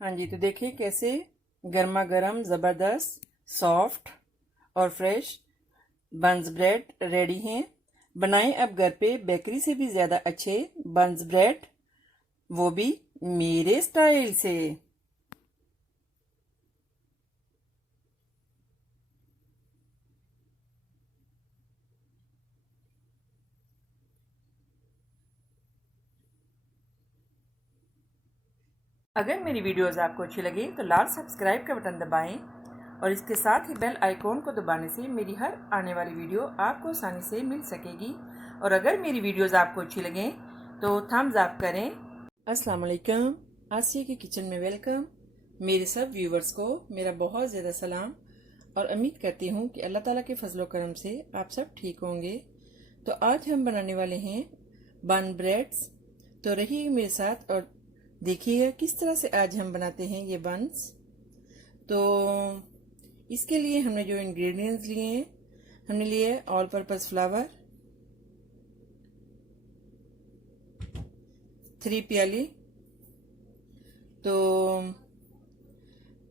हाँ जी, तो देखिए कैसे गर्मा गर्म ज़बरदस्त सॉफ्ट और फ्रेश बंस ब्रेड रेडी हैं। बनाएं अब घर पे बेकरी से भी ज़्यादा अच्छे बंस ब्रेड, वो भी मेरे स्टाइल से। अगर मेरी वीडियोस आपको अच्छी लगी तो लाल सब्सक्राइब का बटन दबाएं और इसके साथ ही बेल आइकॉन को दबाने से मेरी हर आने वाली वीडियो आपको आसानी से मिल सकेगी। और अगर मेरी वीडियोस आपको अच्छी लगें तो थम्स अप करें। अस्सलाम वालेकुम, आसिया की किचन में वेलकम। मेरे सब व्यूवर्स को मेरा बहुत ज़्यादा सलाम और उम्मीद करती हूँ कि अल्लाह ताला के फजलो करम से आप सब ठीक होंगे। तो आज हम बनाने वाले हैं बन ब्रेड्स। तो रहिए मेरे साथ और देखिएगा किस तरह से आज हम बनाते हैं ये बंस। तो इसके लिए हमने जो इंग्रेडिएंट्स लिए हैं, हमने लिए ऑल पर्पस फ्लावर 3 प्याली, तो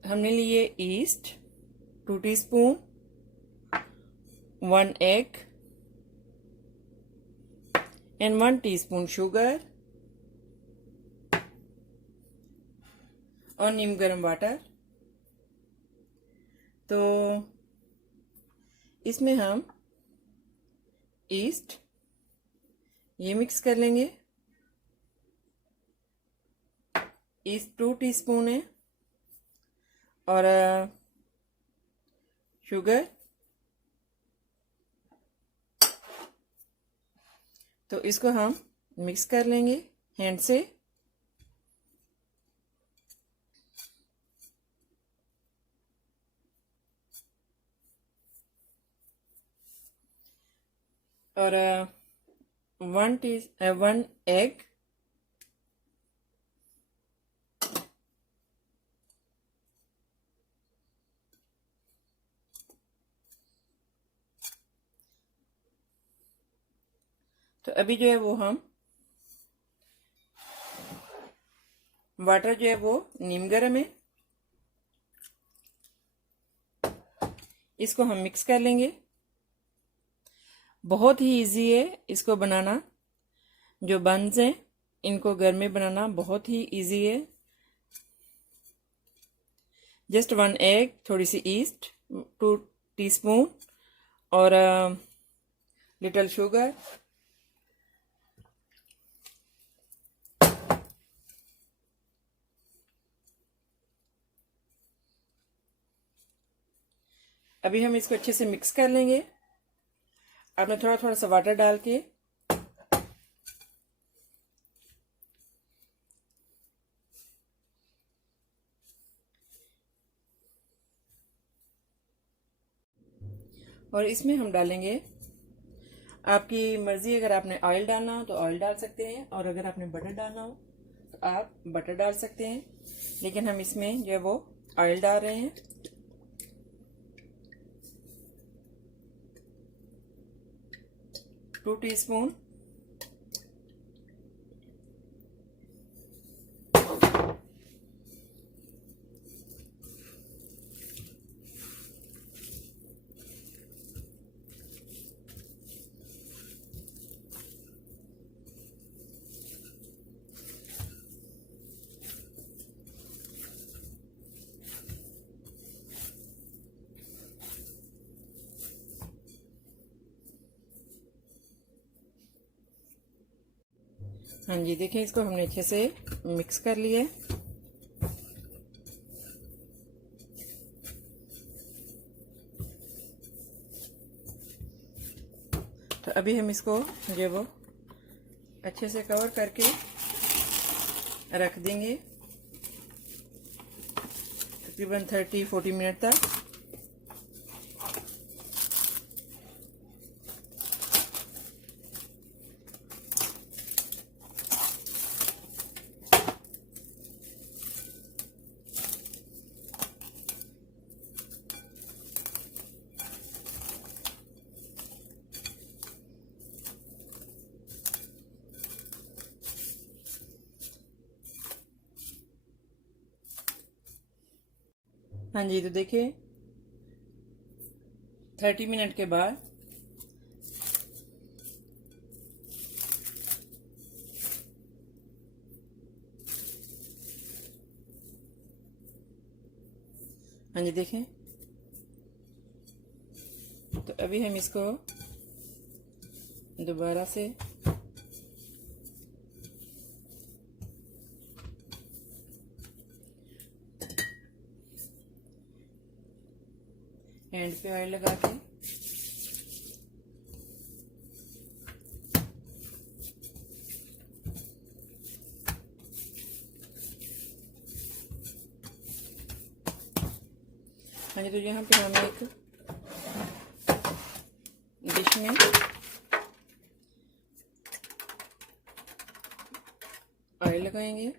हमने लिए east 2 teaspoon, 1 egg and 1 teaspoon sugar और नीम गर्म वाटर। तो इसमें हम ईस्ट ये मिक्स कर लेंगे। ईस्ट 2 टीस्पून है और शुगर, तो इसको हम मिक्स कर लेंगे हैंड से। और 1 एग, तो अभी जो है वो हम वाटर जो है वो नीम गर्म है, इसको हम मिक्स कर लेंगे। बहुत ही इजी है इसको बनाना। जो बंस हैं इनको घर में बनाना बहुत ही इजी है। जस्ट 1 एग, थोड़ी सी ईस्ट 2 टीस्पून और लिटिल शुगर। अभी हम इसको अच्छे से मिक्स कर लेंगे। आपने थोड़ा थोड़ा सा वाटर डाल के और इसमें हम डालेंगे, आपकी मर्जी, अगर आपने ऑयल डालना हो तो ऑयल डाल सकते हैं और अगर आपने बटर डालना हो तो आप बटर डाल सकते हैं, लेकिन हम इसमें जो है वो ऑयल डाल रहे हैं। टू टीस्पून हाँ जी, देखिए इसको हमने अच्छे से मिक्स कर लिया है। तो अभी हम इसको जो है वो अच्छे से कवर करके रख देंगे तकरीबन 30-40 मिनट तक। हाँ जी, तो देखिए 30 मिनट के बाद हाँ जी देखें, तो अभी हम इसको दोबारा से एंड पे ऑयल लगा के हाँ जी, तो यहाँ पे हम एक डिश में ऑयल लगाएंगे।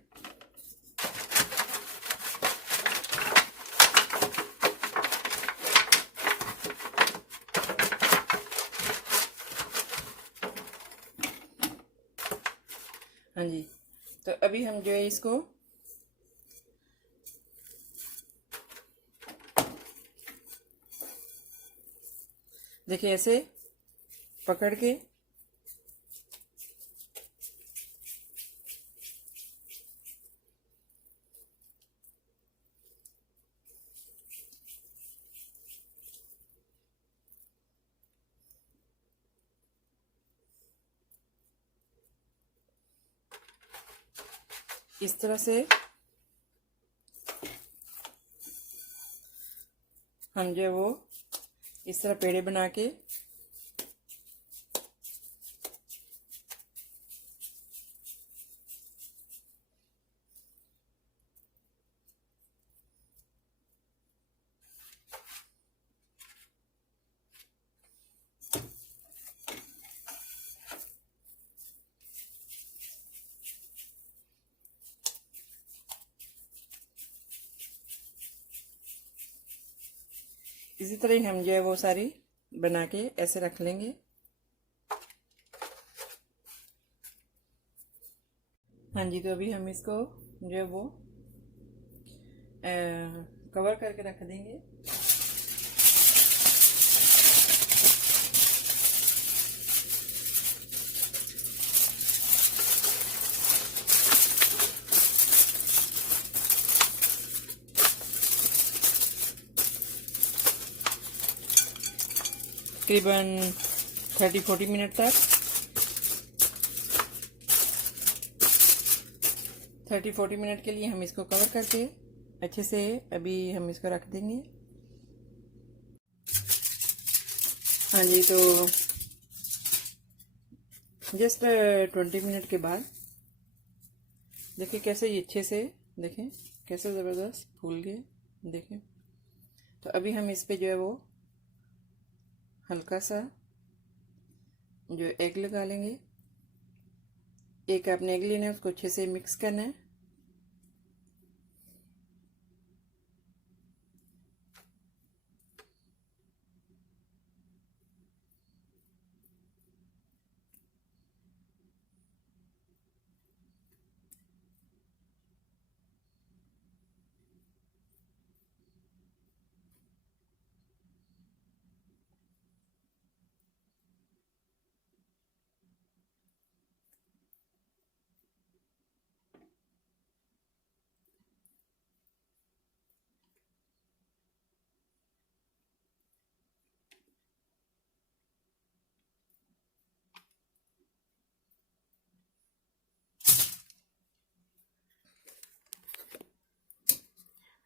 हाँ जी, तो अभी हम जो है इसको देखिए ऐसे पकड़ के इस तरह से हम जो है वो इस तरह पेड़े बना के इसी तरह ही हम जो है वो सारी बना के ऐसे रख लेंगे। हाँ जी, तो अभी हम इसको जो है वो कवर करके रख देंगे। तकरीबन 30-40 मिनट तक 30-40 मिनट के लिए हम इसको कवर करके अच्छे से अभी हम इसको रख देंगे। हाँ जी, तो जस्ट 20 मिनट के बाद देखिए कैसे ये अच्छे से देखें कैसे ज़बरदस्त फूल गए। देखें, तो अभी हम इस पे जो है वो हल्का सा जो एग लगा लेंगे। एक आपने एग लेना है, उसको अच्छे से मिक्स करना है।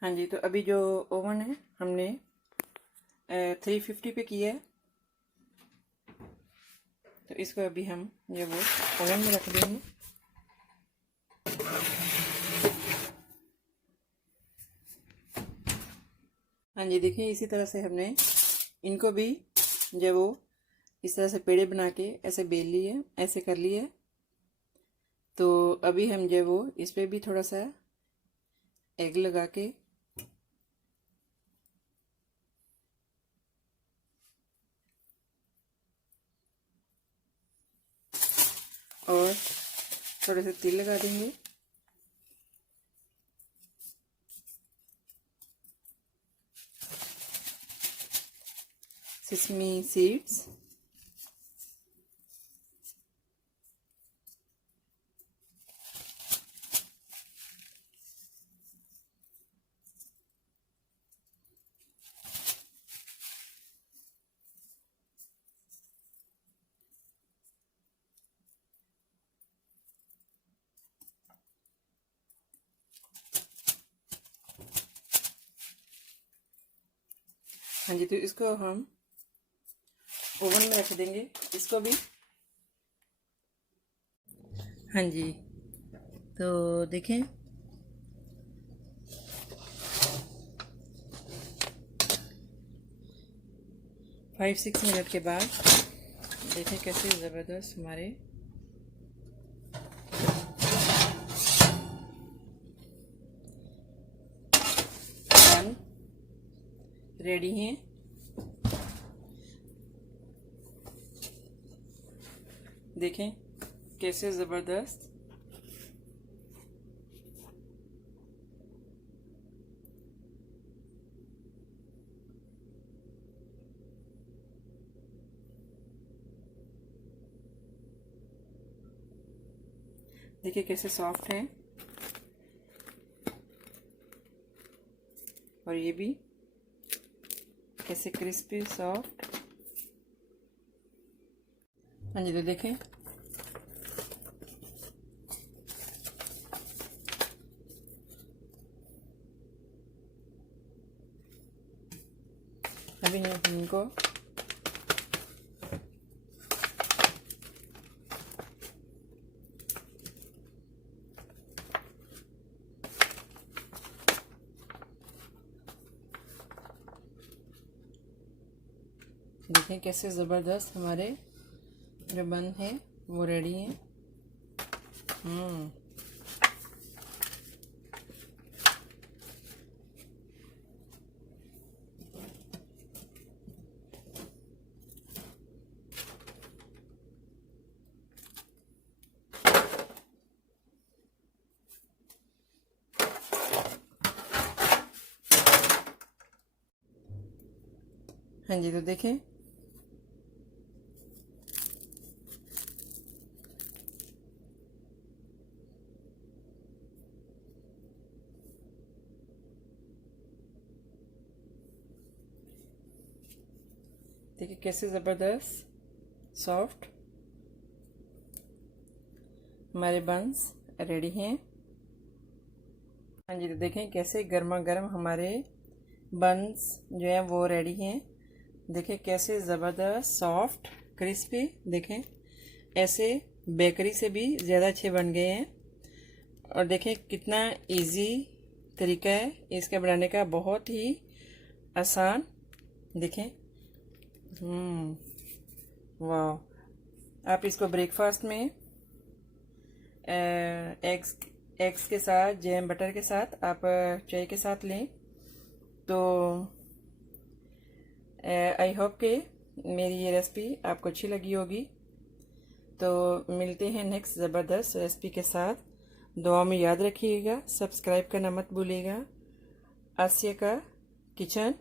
हाँ जी, तो अभी जो ओवन है हमने 350 पे किया है, तो इसको अभी हम ये वो ओवन में रख देंगे। हाँ जी, देखिए इसी तरह से हमने इनको भी जो वो इस तरह से पेड़े बना के ऐसे बेल लिए, ऐसे कर लिए। तो अभी हम जो वो इस पे भी थोड़ा सा एग लगा के और थोड़े से तिल लगा देंगे। सेसमी सीड्स, हाँ जी। तो इसको हम ओवन में रख देंगे इसको भी। हाँ जी, तो देखें, फाइव 6 मिनट के बाद देखें कैसे ज़बरदस्त हमारे बन रेडी हैं। देखें कैसे ज़बरदस्त देखिए कैसे सॉफ्ट है, और ये भी कैसे क्रिस्पी सॉफ्ट। हाँ जी, तो देखें अभी इनको देखें कैसे ज़बरदस्त हमारे जो बन है वो रेडी हैं। हाँ जी, तो देखें देखिए कैसे ज़बरदस्त सॉफ्ट हमारे बंस रेडी हैं। हाँ जी, तो देखें कैसे गर्मा गर्म हमारे बंस जो है वो रेडी हैं। देखें कैसे ज़बरदस्त सॉफ्ट क्रिस्पी, देखें ऐसे बेकरी से भी ज़्यादा अच्छे बन गए हैं। और देखें कितना इजी तरीका है इसका बनाने का, बहुत ही आसान। देखें वाह, आप इसको ब्रेकफास्ट में एग्स के साथ, जैम बटर के साथ, आप चाय के साथ लें। तो आई होप कि मेरी ये रेसिपी आपको अच्छी लगी होगी। तो मिलते हैं नेक्स्ट ज़बरदस्त रेसिपी के साथ। दुआ में याद रखिएगा, सब्सक्राइब करना मत भूलिएगा। आसिया का किचन।